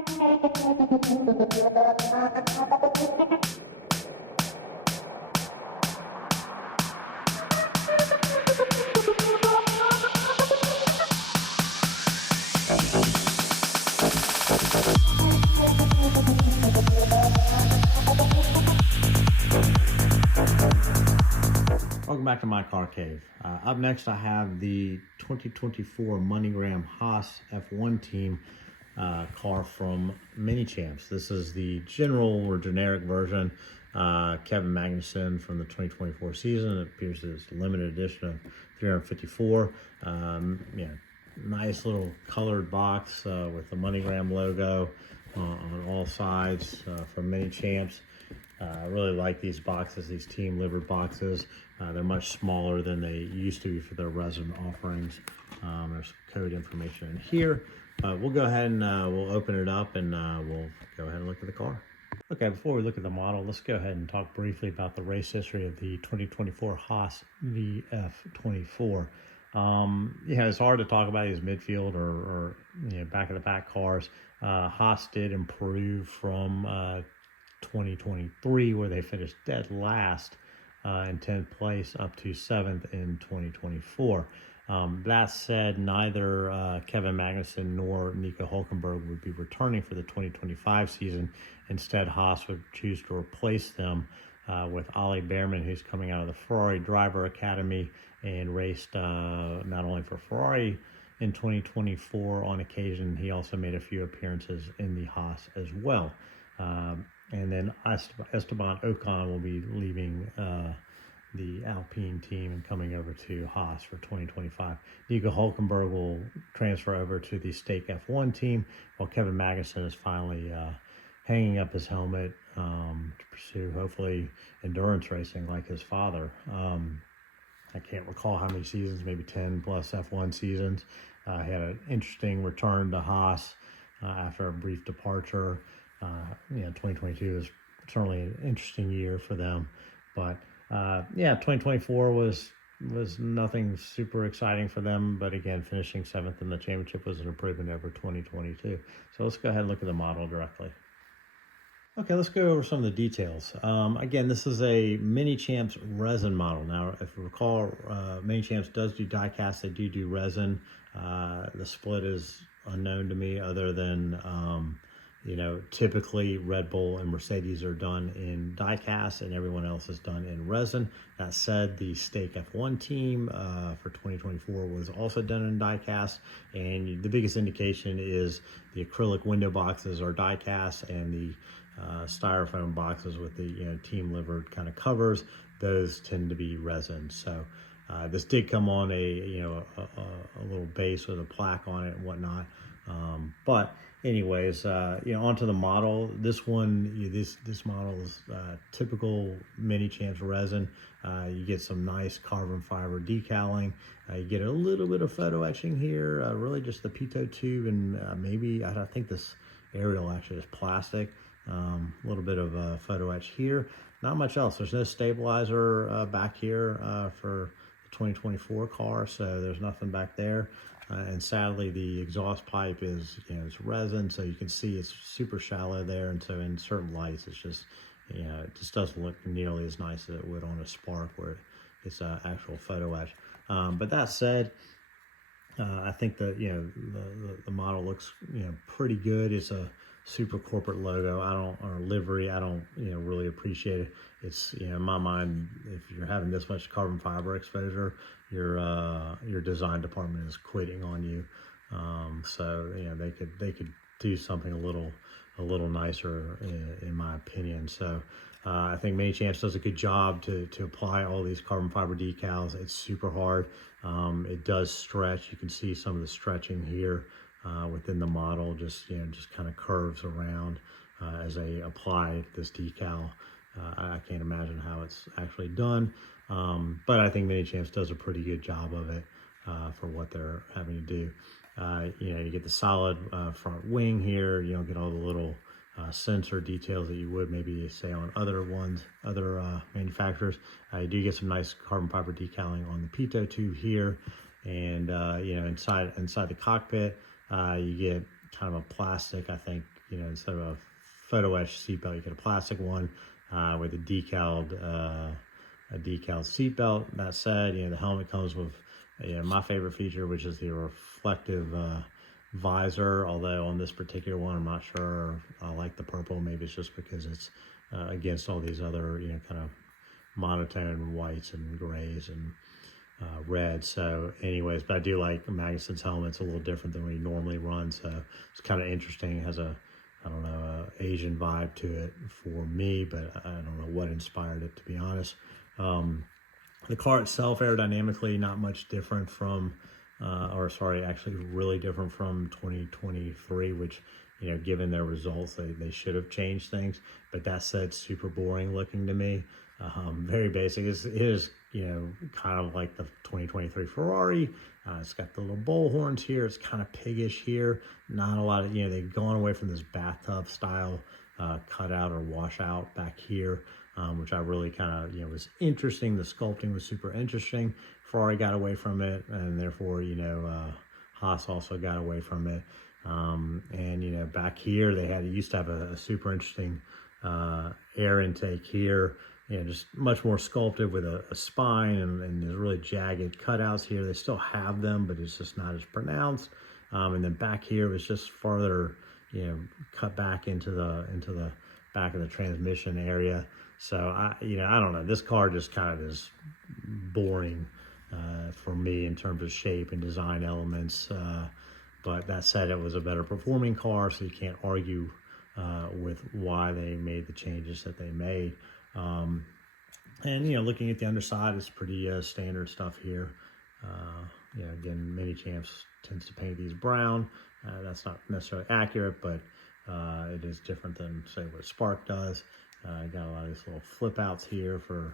Welcome back to my car cave. Up next I have the 2024 Minichamps HAAS F1 team car from Minichamps. This is the general or generic version. Kevin Magnussen from the 2024 season. It appears as limited edition of 354. Yeah, nice little colored box with the Minichamps logo on all sides from Minichamps. I really like these boxes, these team livered boxes. They're much smaller than they used to be for their resin offerings. There's code information in here. We'll go ahead and we'll open it up and we'll go ahead and look at the car. Okay, before we look at the model, let's go ahead and talk briefly about the race history of the 2024 HAAS VF-24. Yeah, it's hard to talk about these midfield or back of the pack cars. HAAS did improve from 2023, where they finished dead last in 10th place up to 7th in 2024. That said, neither Kevin Magnussen nor Nico Hülkenberg would be returning for the 2025 season. Instead, HAAS would choose to replace them with Ollie Behrman, who's coming out of the Ferrari Driver Academy and raced not only for Ferrari in 2024 on occasion, he also made a few appearances in the HAAS as well. And then Esteban Ocon will be leaving the Alpine team and coming over to HAAS for 2025. Nico Hülkenberg will transfer over to the Stake F1 team, while Kevin Magnussen is finally hanging up his helmet to pursue, hopefully, endurance racing like his father. I can't recall how many seasons, maybe 10 plus F1 seasons. He had an interesting return to HAAS after a brief departure. 2022 was certainly an interesting year for them, but 2024 was nothing super exciting for them, but again, finishing 7th in the championship was an improvement over 2022. So let's go ahead and look at the model directly. Okay, let's go over some of the details. Again, this is a Minichamps resin model. Now, if you recall, Minichamps does do die cast. They do resin. The split is unknown to me, other than typically Red Bull and Mercedes are done in die cast and everyone else is done in resin. That said, the Stake F1 team for 2024 was also done in die cast, and the biggest indication is the acrylic window boxes are die cast, and the styrofoam boxes with the team livered kind of covers, those tend to be resin. So this did come on a little base with a plaque on it and whatnot. But anyways, onto the model. This one, this model is typical Minichamps resin. You get some nice carbon fiber decaling. You get a little bit of photo etching here, really just the pitot tube, and maybe, I think this aerial actually is plastic. A little bit of photo etch here. Not much else. There's no stabilizer back here for the 2024 car, so there's nothing back there. And sadly, the exhaust pipe is, it's resin, so you can see it's super shallow there. And so in certain lights, it's just, it just doesn't look nearly as nice as it would on a Spark where it's an actual photo etch. But that said, I think that, the model looks, pretty good. It's a super corporate logo. Or livery. I don't, really appreciate it. It's, in my mind, if you're having this much carbon fiber exposure, your design department is quitting on you. So they could do something a little nicer in my opinion. So I think Minichamps does a good job to apply all these carbon fiber decals. It's super hard. It does stretch. You can see some of the stretching here within the model. Just kind of curves around as they apply this decal. I can't imagine how it's actually done, but I think Minichamps does a pretty good job of it for what they're having to do. You get the solid front wing here. You don't get all the little sensor details that you would maybe say on other manufacturers. You do get some nice carbon fiber decaling on the pitot tube here, and inside the cockpit you get kind of a plastic, I think, instead of a photo etch seatbelt, you get a plastic one with a decaled seatbelt. That said, the helmet comes with my favorite feature, which is the reflective visor. Although on this particular one, I'm not sure I like the purple. Maybe it's just because it's against all these other kind of monotone whites and grays and red. So anyways, but I do like Magnussen's helmet. It's a little different than what he normally runs, so it's kind of interesting. It has a, I don't know, Asian vibe to it for me, but I don't know what inspired it, to be honest. The car itself, aerodynamically, not much different from actually really different from 2023, which, given their results, they should have changed things. But that said, super boring looking to me. Very basic. It is, kind of like the 2023 Ferrari. It's got the little bull horns here. It's kind of piggish here. Not a lot of, they've gone away from this bathtub style cutout or washout back here, which I really kind of, was interesting. The sculpting was super interesting. Ferrari got away from it, and therefore, Haas also got away from it. And, back here, they used to have a super interesting air intake here. Just much more sculpted with a spine, and there's really jagged cutouts here. They still have them, but it's just not as pronounced. And then back here was just farther, cut back into the back of the transmission area. So I don't know. This car just kind of is boring for me in terms of shape and design elements. But that said, it was a better performing car, so you can't argue with why they made the changes that they made. And looking at the underside, it's pretty standard stuff here. Again, Minichamps tends to paint these brown. That's not necessarily accurate, but it is different than, say, what Spark does. Got a lot of these little flip outs here for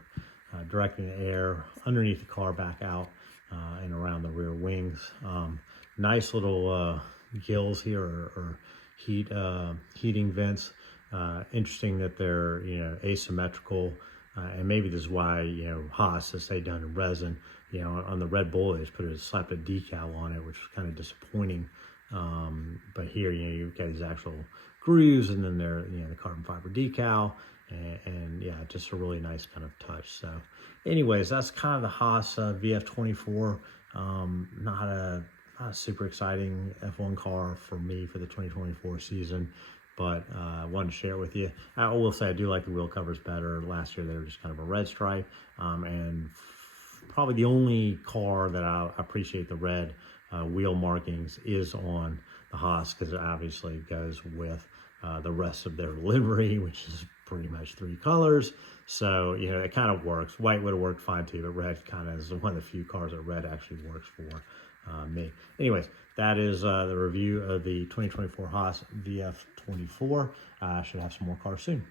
directing the air underneath the car back out and around the rear wings. Nice little gills here, or heating vents. Interesting that they're asymmetrical, and maybe this is why Haas, as they done in resin, on the Red Bull they just slapped a decal on it, which was kind of disappointing. But here you've got these actual grooves, and then they're the carbon fiber decal, and yeah, just a really nice kind of touch. So anyways, that's kind of the Haas VF-24. Not a super exciting F1 car for me for the 2024 season, but I wanted to share it with you. I will say I do like the wheel covers better. Last year they were just kind of a red stripe, and probably the only car that I appreciate the red wheel markings is on the Haas, because it obviously goes with the rest of their livery, which is pretty much 3 colors. So it kind of works. White would have worked fine too, but red kind of is one of the few cars that red actually works for me. Anyways, that is the review of the 2024 Haas VF-24. I should have some more cars soon.